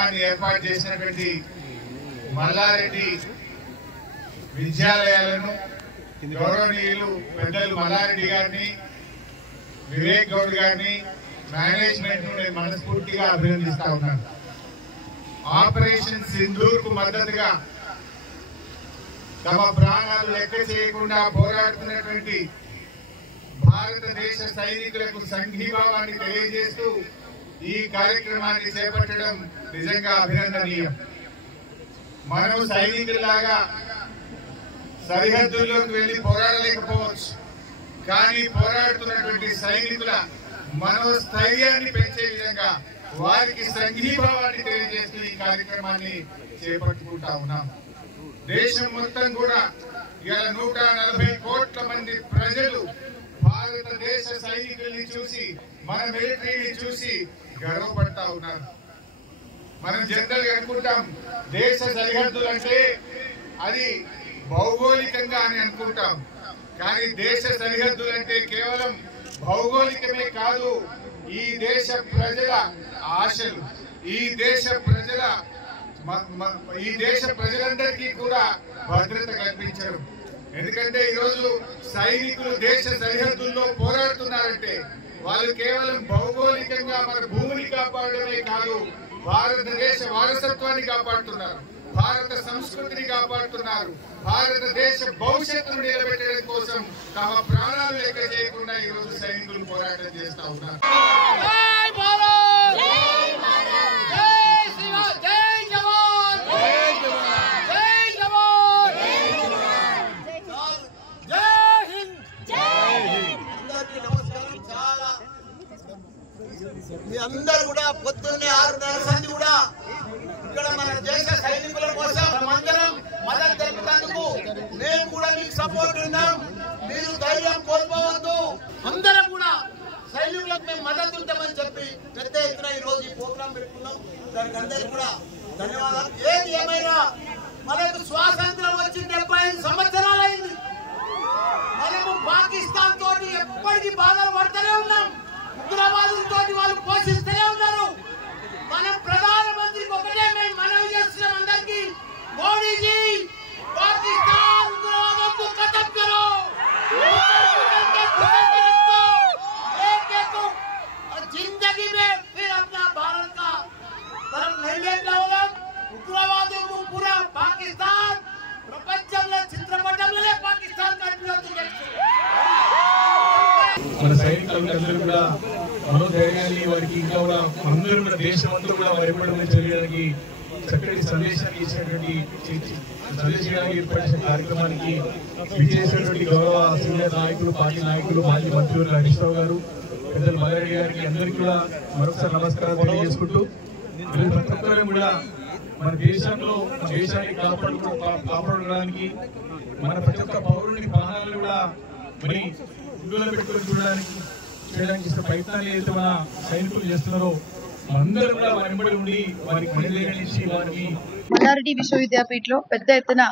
కార్యక్రమాన్ని ఏర్పాటు చేసినటువంటి మల్లారెడ్డి విద్యాలయాలను గౌరవనీయులు పెద్దలు మల్లారెడ్డి గారిని, వివేక్ గౌడ్ గారిని, మేనేజ్మెంట్ ను నేను మనస్ఫూర్తిగా అభినందిస్తా ఉన్నాను. ఆపరేషన్ సింధూర్ కు మద్దతుగా తమ ప్రాణాలు లెక్క చేయకుండా పోరాడుతున్నటువంటి భారతదేశ సైనికులకు సంఘీభావాన్ని తెలియజేస్తూ ఈ కార్యక్రమాన్ని చేపట్టడం నిజంగా అభినందనీయం. మనం సైనికుల్లాగా సరిహద్దుల్లోకి వెళ్లి పోరాడలేకపోవచ్చు, కానీ పోరాడుతున్నటువంటి సైనికుల మనోస్థైర్యాన్ని పెంచే విధంగా వారికి సంఘీభావాన్ని తెలియజేస్తూ ఈ కార్యక్రమాన్ని చేపట్టుకుంటా ఉన్నాం. దేశం మొత్తం కూడా ఇవాళ 140 కోట్ల మంది ప్రజలు భారతదేశ సైనికుల్ని చూసి, మన మిలిటరీని చూసి గర్వపడతా ఉన్నారు. మనం జనరల్ గా అనుకుంటాం దేశ సరిహద్దులు అంటే అది భౌగోళికంగా అని అనుకుంటాం, కానీ దేశ సరిహద్దులు అంటే కేవలం భౌగోళికమే కాదు, ఈ దేశ ప్రజల ఆశలు, ఈ దేశ ప్రజలందరికీ కూడా భద్రత కల్పించడం. ఎందుకంటే ఈరోజు సైనికులు దేశ సరిహద్దుల్లో పోరాడుతున్నారంటే వాళ్ళు కేవలం భౌగోళికంగా మన భూమిని కాపాడడమే కాదు, భారతదేశ వారసత్వాన్ని కాపాడుతున్నారు, భారత సంస్కృతిని కాపాడుతున్నారు, భారతదేశ భవిష్యత్తును నిలబెట్టడం కోసం తమ ప్రాణాలు లెక్క చేయకుండా ఈరోజు సైనికులు పోరాటం చేస్తా ఉన్నారు. మీ అందరూ కూడా పొద్దున్నే 6:30 సంది కూడా ఇక్కడ మన దేశ సైనికుల కోసం మనమందరం మద్దతు తెలుపుతందుకు మేము కూడా మీకు సపోర్ట్ ఉన్నాం. మీరు ధైర్యం కోల్పోవద్దు. అందరం కూడా సైనికులకు మేము మద్దతు ఉంటామని చెప్పి పెద్ద ఎత్తున ఈ రోజు ఈ ప్రోగ్రాం పెట్టుకున్నాం. దానికి అందరికీ కూడా ధన్యవాదాలు. ఏది ఏమైనా మనకు స్వాతంత్రం వచ్చి 75 సంవత్సరాలైంది. మనము పాకిస్తాన్ తోటి ఎప్పటికీ బాధలు పడుతూనే ఉన్నాం. ఉగ్రవాదులతో వాళ్ళు పోషిస్తూనే ఉన్నారు. మనం ప్రధానమంత్రికి ఒకటే మేము మనవి చేస్తున్నాం అందరికీ, మోడీజీ పాకిస్తాన్ ఉగ్రవాదం ఖతం కరో, जिंदगी में फिर अपना भारत का तरफ नहीं लेना होगा. उग्रवादों को पूरा पाकिस्तान ప్రపంచంలో చిత్రపటంలోనే పాకిస్తాన్ మన సైనికులందరూ కూడా మనోధైర్యాన్ని వారికి ఇంకా కూడా అందరూ కూడా దేశం అంతా కూడా వారి ఎప్పటి చేయడానికి చక్కటి సందేశాన్ని ఇచ్చినటువంటి సందేశాన్ని ఏర్పరిచిన కార్యక్రమానికి విజేసినటువంటి గౌరవ సీనియర్ నాయకులు, పార్టీ నాయకులు, మాజీ మంత్రులు హరీష్ రావు గారు, పెద్దలు మల్లారెడ్డి గారికి అందరికీ కూడా మరొకసారి నమస్కారం తెలియజేసుకుంటూ, ప్రతి ఒక్కరూ కూడా మన దేశంలో దేశాన్ని కాపాడడానికి మన ప్రతి ఒక్క పౌరుని ప్రాణాలను కూడా మరి ఇందులో పెట్టుకుని చేయడానికి ఇచ్చిన ప్రయత్నాలు ఏదైతే మన సైనికులు చేస్తున్నారో అందరూ కూడా వారి వెంబడి ఉండి వారికి మహిళనిచ్చి వారికి మల్లారెడ్డి విశ్వవిద్యాపీఠలో పెద్ద ఎత్తున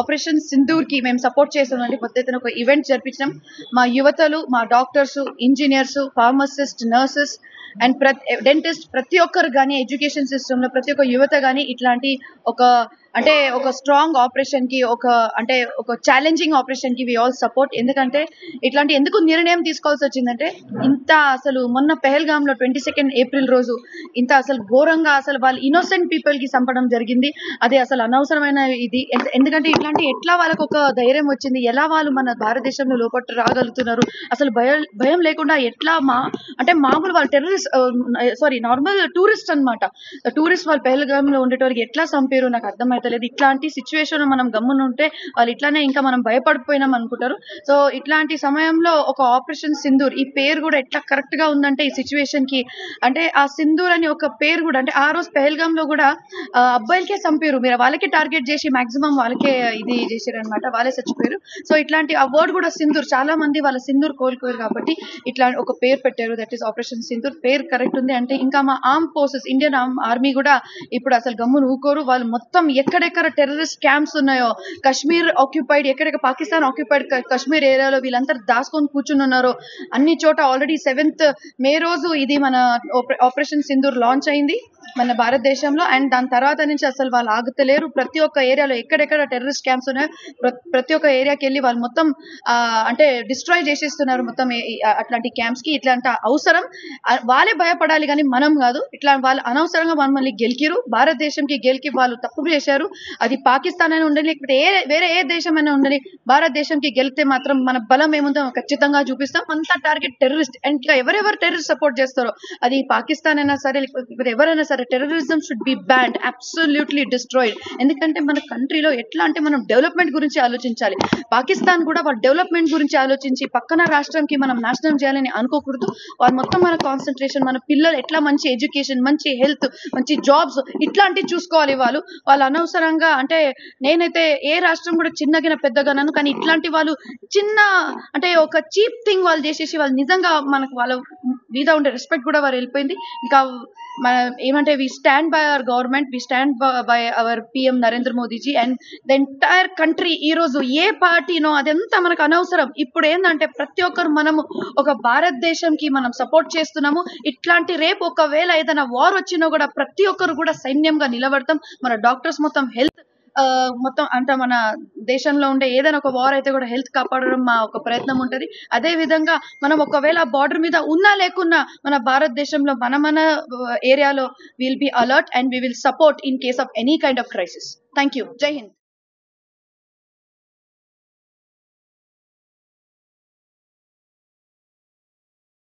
ఆపరేషన్ సింధూర్ కి మేము సపోర్ట్ చేసామండి. పెద్ద ఎత్తున ఒక ఈవెంట్ జరిపించాం. మా యువతలు, మా doctors, engineers, pharmacist, nurses and dentist ప్రతి ఒక్కరు కానీ ఎడ్యుకేషన్ సిస్టమ్ లో ప్రతి ఒక్క యువత కానీ ఇట్లాంటి ఒక స్ట్రాంగ్ ఆపరేషన్ కి ఒక ఛాలెంజింగ్ ఆపరేషన్ కి వి ఆల్ సపోర్ట్. ఎందుకంటే ఇట్లాంటి ఎందుకు నిర్ణయం తీసుకోవాల్సి వచ్చిందంటే ఇంత అసలు మొన్న పెహల్గామ్ లో 22 ఏప్రిల్ రోజు ఇంత అసలు ఘోరంగా అసలు వాళ్ళు ఇన్నోసెంట్ పీపుల్ కి చంపడం జరిగింది. అది అసలు అనవసరమైన ఇది. ఎందుకంటే ఇట్లాంటి ఎట్లా వాళ్ళకు ఒక ధైర్యం వచ్చింది, ఎలా వాళ్ళు మన భారతదేశంలో లోపట్టు రాగలుగుతున్నారు, అసలు భయం లేకుండా ఎట్లా మామూలు వాళ్ళు నార్మల్ టూరిస్ట్ అనమాట. టూరిస్ట్ వాళ్ళు పెహల్గామ్ లో ఉండేటోళ్ళకి ఎట్లా చంపారు నాకు అర్థమైతే లేదు. ఇట్లాంటి సిచ్యువేషన్ మనం గమ్మున ఉంటే వాళ్ళు ఇట్లానే ఇంకా మనం భయపడిపోయినాం అనుకుంటారు. సో ఇట్లాంటి సమయంలో ఒక ఆపరేషన్ సింధూర్ ఈ పేరు కూడా ఎట్లా కరెక్ట్ గా ఉందంటే ఈ సిచ్యువేషన్ కి, అంటే ఆ సింధూర్ అని ఒక పేరు కూడా అంటే ఆ రోజు పెహల్గామ్ లో కూడా అబ్బాయిలకే చంపారు, మీరు వాళ్ళకే టార్గెట్ చేసి మాక్సిమం వాళ్ళకే ఇది చేశారు అనమాట, వాళ్ళే చచ్చిపోయారు. సో ఇట్లాంటి ఆ వర్డ్ కూడా సింధూర్, చాలా మంది వాళ్ళ సింధూర్ కోలుకోరు కాబట్టి ఇట్లా ఒక పేరు పెట్టారు, దట్ ఈస్ ఆపరేషన్ సింధూర్. పేరు పేరు కరెక్ట్ ఉంది అంటే ఇంకా మా ఆర్మ్ ఫోర్సెస్ ఇండియన్ ఆర్మీ కూడా ఇప్పుడు అసలు గమ్మును ఊకోరు. వాళ్ళు మొత్తం ఎక్కడెక్కడ టెర్రరిస్ట్ క్యాంప్స్ ఉన్నాయో, కాశ్మీర్ ఆక్యుపైడ్, ఎక్కడెక్కడ పాకిస్తాన్ ఆక్యుపైడ్ కాశ్మీర్ ఏరియాలో వీళ్ళంతా దాచుకొని కూర్చుని ఉన్నారు. అన్ని చోట ఆల్రెడీ 7th మే రోజు ఇది మన ఆపరేషన్ సింధూర్ లాంచ్ అయింది మన భారతదేశంలో. అండ్ దాని తర్వాత నుంచి అసలు వాళ్ళు ఆగుతలేరు. ప్రతి ఒక్క ఏరియాలో ఎక్కడెక్కడ టెర్రరిస్ట్ క్యాంప్స్ ఉన్నాయో ప్రతి ఒక్క ఏరియాకి వెళ్ళి వాళ్ళు మొత్తం అంటే డిస్ట్రాయ్ చేసేస్తున్నారు మొత్తం అట్లాంటి క్యాంప్స్ కి. ఇట్లాంటి అవసరం వాళ్ళే భయపడాలి కానీ మనం కాదు. ఇట్లా వాళ్ళు అనవసరంగా మమ్మల్ని గెలికిరు, భారతదేశంకి గెలికి వాళ్ళు తప్పు చేశారు. అది పాకిస్తాన్ అయినా ఉండాలి, లేకపోతే వేరే ఏ దేశం అయినా ఉండాలి, భారతదేశంకి గెలిస్తే మాత్రం మన బలం ఏముందో ఖచ్చితంగా చూపిస్తాం. అంతా టార్గెట్ టెర్రరిస్ట్. అండ్ ఇంకా ఎవరెవరు టెర్రరిస్ట్ సపోర్ట్ చేస్తారో, అది పాకిస్తాన్ అయినా సరే లేకపోతే ఎవరైనా సరే, terrorism should be banned, absolutely destroyed. ఎందుకంటే మన కంట్రీలో ఎట్లా అంటే మనం డెవలప్మెంట్ గురించి ఆలోచించాలి. పాకిస్తాన్ కూడా వాళ్ళ డెవలప్మెంట్ గురించి ఆలోచించి పక్కన రాష్ట్రంకి మనం నాశనం చేయాలని అనుకోకూడదు. వాళ్ళు మొత్తం మన కాన్సన్ట్రేషన్ మన పిల్లలు ఎట్లా మంచి ఎడ్యుకేషన్, మంచి హెల్త్, మంచి జాబ్స్ ఇట్లాంటివి చూసుకోవాలి. వాళ్ళు అనవసరంగా అంటే నేనైతే ఏ రాష్ట్రం కూడా చిన్నగిన పెద్దగానను, కానీ ఇట్లాంటి వాళ్ళు చిన్న అంటే ఒక చీప్ థింగ్ వాళ్ళు చేసేసి వాళ్ళు నిజంగా మనకు వాళ్ళ మీద ఉండే రెస్పెక్ట్ కూడా వారు వెళ్ళిపోయింది. ఇంకా మన ఏమంటే we stand by our government, we stand by our PM Narendra Modiji and the entire country. ఈ రోజు ఏ పార్టీనో అదంతా మనకు అనవసరం. ఇప్పుడు ఏంటంటే ప్రతి ఒక్కరు మనము ఒక భారతదేశంకి మనం సపోర్ట్ చేస్తున్నాము. ఇట్లాంటి రేపు ఒకవేళ ఏదైనా వార్ వచ్చినా కూడా ప్రతి ఒక్కరు కూడా సైన్యంగా నిలబడతాం. మన డాక్టర్స్ మొత్తం హెల్త్ మొత్తం అంటే మన దేశంలో ఉండే ఏదైనా ఒక వార్ అయితే కూడా హెల్త్ కాపాడడం మా ఒక ప్రయత్నం ఉంటుంది. అదే విధంగా మనం ఒకవేళ బార్డర్ మీద ఉన్నా లేకున్నా మన భారతదేశంలో మన ఏరియాలో will be alert and we will support in case of any kind of crisis. Thank you. జై హింద్.